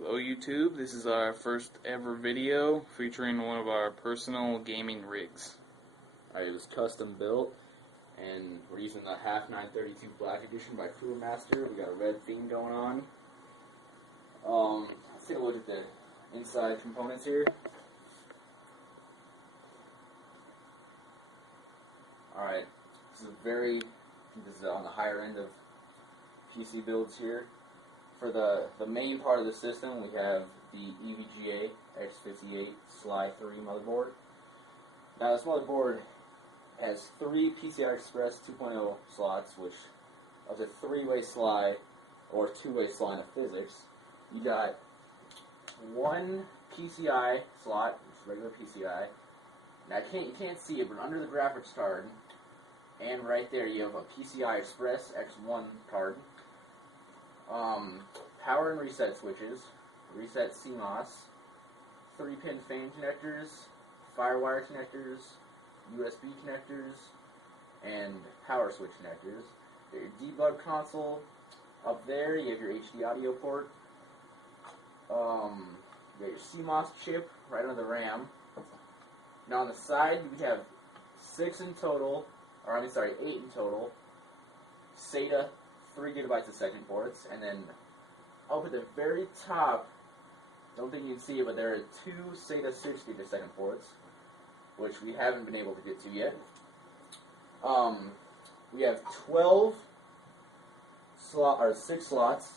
Hello YouTube, this is our first ever video featuring one of our personal gaming rigs. Alright, it was custom built, and we're using the half 932 Black Edition by Cooler Master. We got a red theme going on. Let's take a look at the inside components here. Alright, this is on the higher end of PC builds here. For the main part of the system, we have the EVGA X58 SLI 3 motherboard. Now this motherboard has 3 PCI Express 2.0 slots, which of the 3-way SLI or 2-way SLI in the physics. You got one PCI slot, it's regular PCI. Now you can't see it, but under the graphics card and right there you have a PCI Express X1 card. Power and reset switches, reset CMOS, 3-pin fan connectors, firewire connectors, USB connectors, and power switch connectors. Your debug console. Up there you have your HD audio port. You got your CMOS chip right under the RAM. Now on the side you have 8 in total, SATA 3 gigabytes a second ports, and then up at the very top, don't think you can see it, but there are 2 SATA 6 gigabit ports, which we haven't been able to get to yet. We have 6 slots,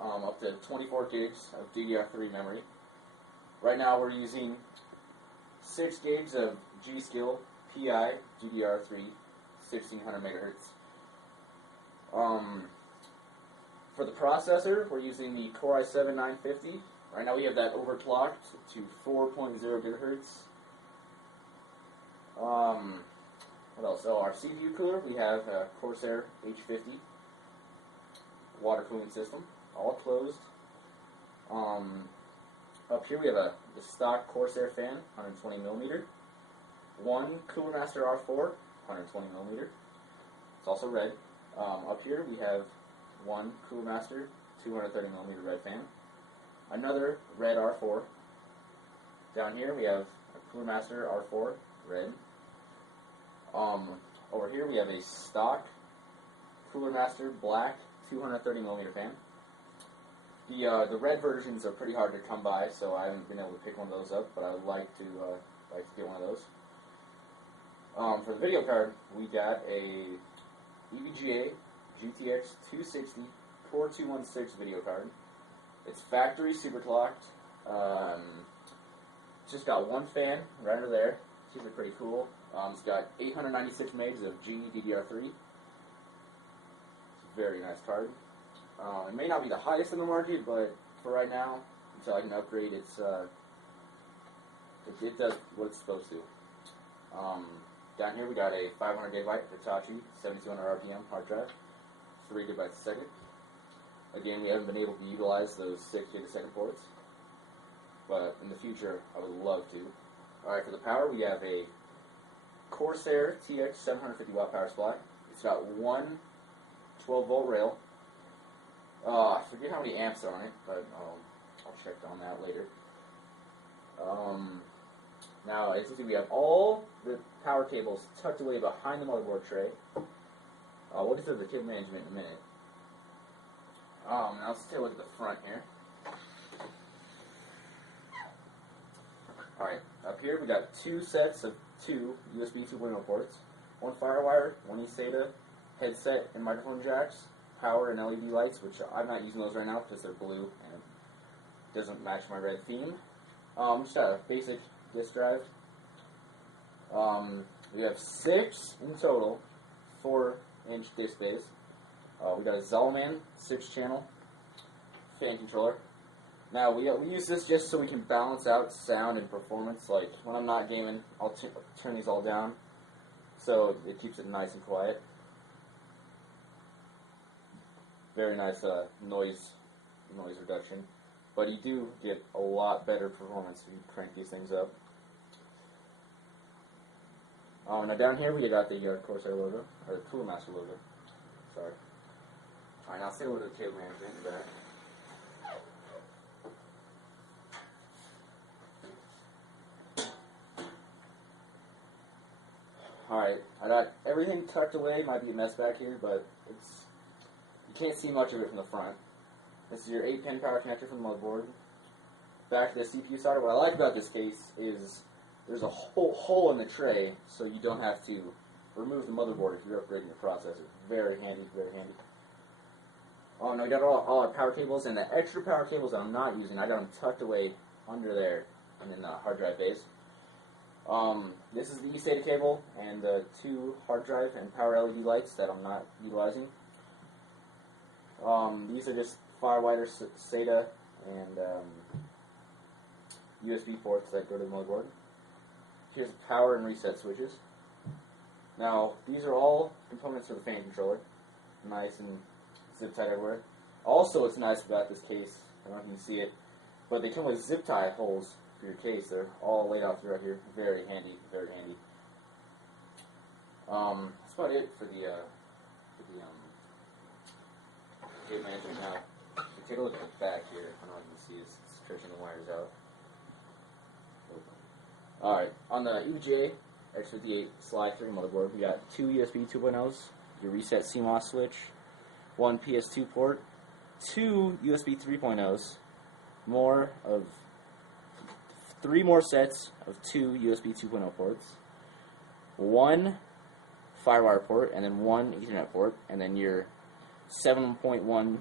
up to 24 gigs of DDR3 memory. Right now we're using 6 gigs of G.Skill PI DDR3 1600 megahertz. For the processor, we're using the Core i7-950. Right now we have that overclocked to 4.0 gigahertz. What else? Oh, our CPU cooler, we have a Corsair H50 water cooling system, all closed. Up here we have the stock Corsair fan, 120 millimeter. One Cooler Master R4, 120 millimeter. It's also red. Up here we have one Cooler Master 230 millimeter red fan. Another red R4. Down here we have a Cooler Master R4 red. Over here we have a stock Cooler Master black 230 millimeter fan. The red versions are pretty hard to come by, so I haven't been able to pick one of those up, but I would like to get one of those. For the video card, we got a EVGA GTX 260 Core 216 video card. It's factory Superclocked. It's just got one fan right under there. It's usually pretty cool. It's got 896 megs of GDDR3. It's a very nice card. It may not be the highest in the market, but for right now, until I can upgrade, it does what it's supposed to. Down here we got a 500 gigabyte Hitachi 7200 RPM hard drive, 3 gigabytes a second. Again, we haven't been able to utilize those 6 gigabit ports, but in the future, I would love to. Alright, for the power, we have a Corsair TX750W power supply. It's got one 12-volt rail. I forget how many amps are on it, but I'll check on that later. Now, as you can see, we have all the power cables tucked away behind the motherboard tray. We'll get to the kit management in a minute. Now let's take a look at the front here. Alright, up here we got 2 sets of 2 USB 2.0 ports, 1 FireWire, 1 eSATA, headset and microphone jacks, power and LED lights, which I'm not using those right now because they're blue and it doesn't match my red theme. Just got a basic disk drive. We have 6 in total 4-inch disk bays. We got a Zalman 6-channel fan controller. Now we use this just so we can balance out sound and performance. Like when I'm not gaming, I'll turn these all down so it keeps it nice and quiet. Very nice noise reduction, but you do get a lot better performance if you crank these things up. Now down here we got the Corsair logo, or the Cooler Master logo. Sorry. Alright, now let's take a look at the cable management in the back. Alright, I got everything tucked away. Might be a mess back here, but you can't see much of it from the front. This is your 8-pin power connector from the motherboard. Back to the CPU solder. What I like about this case is there's a hole in the tray, so you don't have to remove the motherboard if you're upgrading your processor. Very handy, very handy. Oh no, we got all our power cables, and the extra power cables that I'm not using, I got them tucked away under there and in the hard drive base. This is the SATA cable and the 2 hard drive and power LED lights that I'm not utilizing. These are just Firewire SATA and USB ports that go to the motherboard. Here's the power and reset switches. Now, these are all components for the fan controller. Nice and zip tied everywhere. Also, what's nice about this case, I don't know if you can see it, but they come with zip tie holes for your case. They're all laid out throughout here. Very handy, very handy. That's about it for the tape management. Now, take a look at the back here. I don't know if you can see it's stretching the wires out. Alright, on the EVGA X58 SLI 3 motherboard, we got 2 USB 2.0s, your reset CMOS switch, 1 PS2 port, 2 USB 3.0s, 3 more sets of 2 USB 2.0 ports, 1 Firewire port, and then 1 Ethernet port, and then your 7.1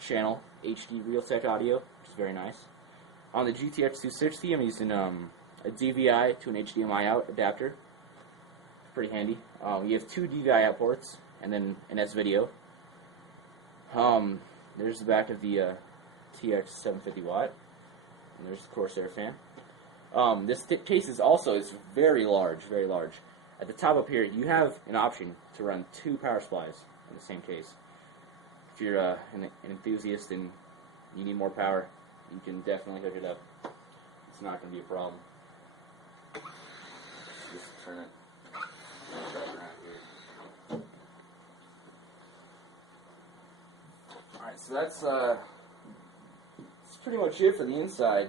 channel HD Realtek audio, which is very nice. On the GTX 260, I'm using a DVI to an HDMI out adapter. Pretty handy. You have 2 DVI out ports and then an S-Video. There's the back of the TX750W, and there's the Corsair fan. This case is very large, very large. At the top up here, you have an option to run 2 power supplies in the same case. If you're an enthusiast and you need more power, you can definitely hook it up. It's not going to be a problem. Just turn it right around here. Alright, so that's pretty much it for the inside.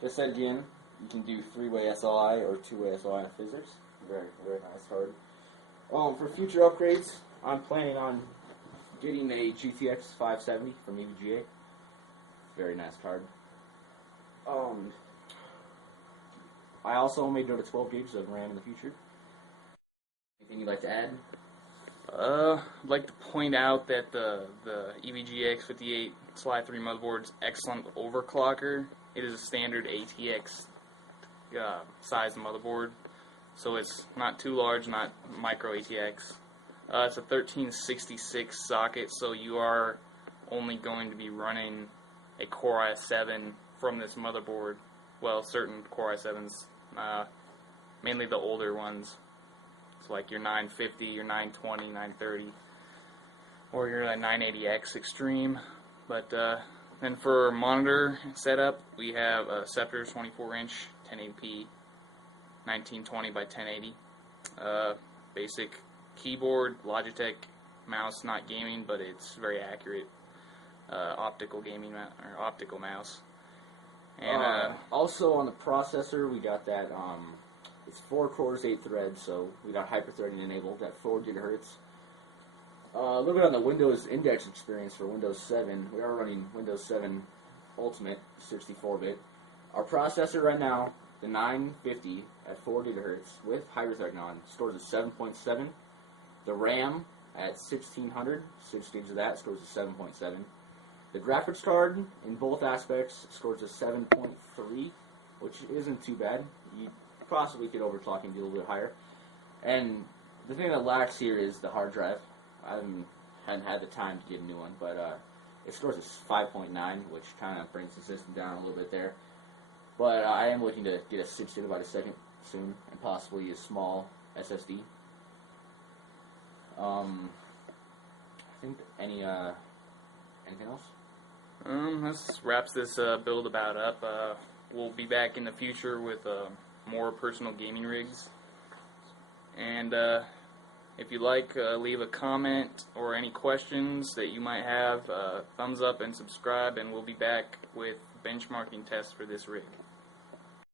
Just said again, you can do 3-way SLI or 2-way SLI in physics. Very, very nice card. For future upgrades, I'm planning on getting a GTX 570 from EVGA. Very nice card. I also may go to 12 gigs of RAM in the future. Anything you'd like to add? I'd like to point out that the EVGA X58 SLI 3 motherboard's excellent overclocker. It is a standard ATX size motherboard, so it's not too large, not micro ATX. It's a 1366 socket, so you are only going to be running a Core i7 from this motherboard. Well, certain Core i7s, mainly the older ones. So like your 950, your 920, 930, or your 980X Extreme. But then for monitor setup, we have a Scepter 24-inch 1080p 1920 by 1080. Basic keyboard, Logitech mouse, not gaming, but it's very accurate. Optical gaming or optical mouse. And also on the processor, we got that. It's 4 cores, 8 threads, so we got hyperthreading enabled at 4 gigahertz. A little bit on the Windows index experience for Windows 7. We are running Windows 7 Ultimate 64-bit. Our processor right now, the 950 at 4 gigahertz with hyperthreading on, scores at 7.7. The RAM at 1600, 6 gigs of that, scores at 7.7. The graphics card, in both aspects, scores a 7.3, which isn't too bad. You possibly could overclock and do a little bit higher. And the thing that lacks here is the hard drive. I hadn't had the time to get a new one, but it scores a 5.9, which kind of brings the system down a little bit there. But I am looking to get a 6 gigabyte a second soon, and possibly a small SSD. I think anything else? This wraps this build about up. We'll be back in the future with more personal gaming rigs. And if you like, leave a comment or any questions that you might have. Thumbs up and subscribe, and we'll be back with benchmarking tests for this rig.